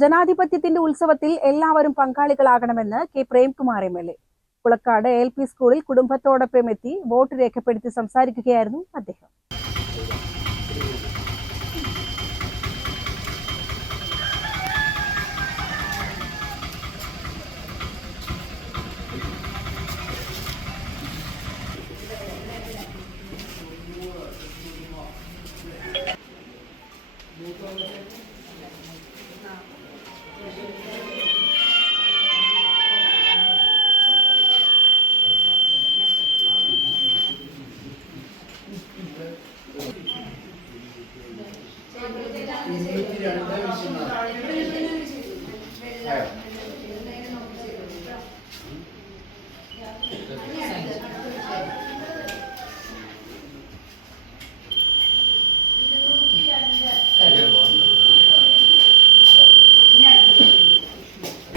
ജനാധിപത്യത്തിന്റെ ഉത്സവത്തിൽ എല്ലാവരും പങ്കാളികളാകണമെന്ന് K Premkumar MLA. Kulakkad LP സ്കൂളിൽ കുടുംബത്തോടൊപ്പം എത്തി വോട്ട് രേഖപ്പെടുത്തി സംസാരിക്കുകയായിരുന്നു അദ്ദേഹം.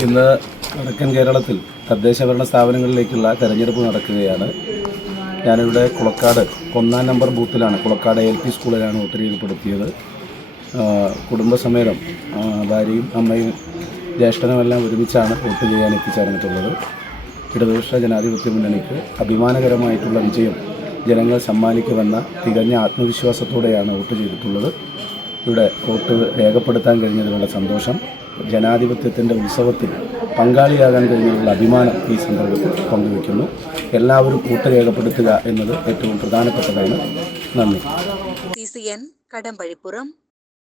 ഇന്ന് വടക്കൻ കേരളത്തിൽ തദ്ദേശഭരണ സ്ഥാപനങ്ങളിലേക്കുള്ള തെരഞ്ഞെടുപ്പ് നടക്കുകയാണ്. ഞാനിവിടെ കുളക്കാട് 1-ാം നമ്പർ ബൂത്തിലാണ്, കുളക്കാട് LP സ്കൂളിലാണ് വോട്ട് രേഖപ്പെടുത്തിയത്. കുടുംബസമേതം ഭാര്യയും അമ്മയും ജ്യേഷ്ഠനുമെല്ലാം ഒരുമിച്ചാണ് വോട്ട് ചെയ്യാൻ എത്തിച്ചേർന്നിട്ടുള്ളത്. ഇടതുപക്ഷ ജനാധിപത്യ മുന്നണിക്ക് അഭിമാനകരമായിട്ടുള്ള വിജയം ജനങ്ങൾ സമ്മാനിക്കുമെന്ന തികഞ്ഞ ആത്മവിശ്വാസത്തോടെയാണ് വോട്ട് ചെയ്തിട്ടുള്ളത്. ഇവിടെ വോട്ട് രേഖപ്പെടുത്താൻ കഴിഞ്ഞതിലുള്ള സന്തോഷം, ജനാധിപത്യത്തിൻ്റെ ഉത്സവത്തിൽ പങ്കാളിയാകാൻ കഴിഞ്ഞതിലുള്ള അഭിമാനം ഈ സന്ദർഭത്തിൽ പങ്കുവയ്ക്കുന്നു. എല്ലാവരും വോട്ട് രേഖപ്പെടുത്തുക എന്നത് ഏറ്റവും പ്രധാനപ്പെട്ടതാണ്. നന്ദി. CCN കടമ്പഴിപ്പുറം.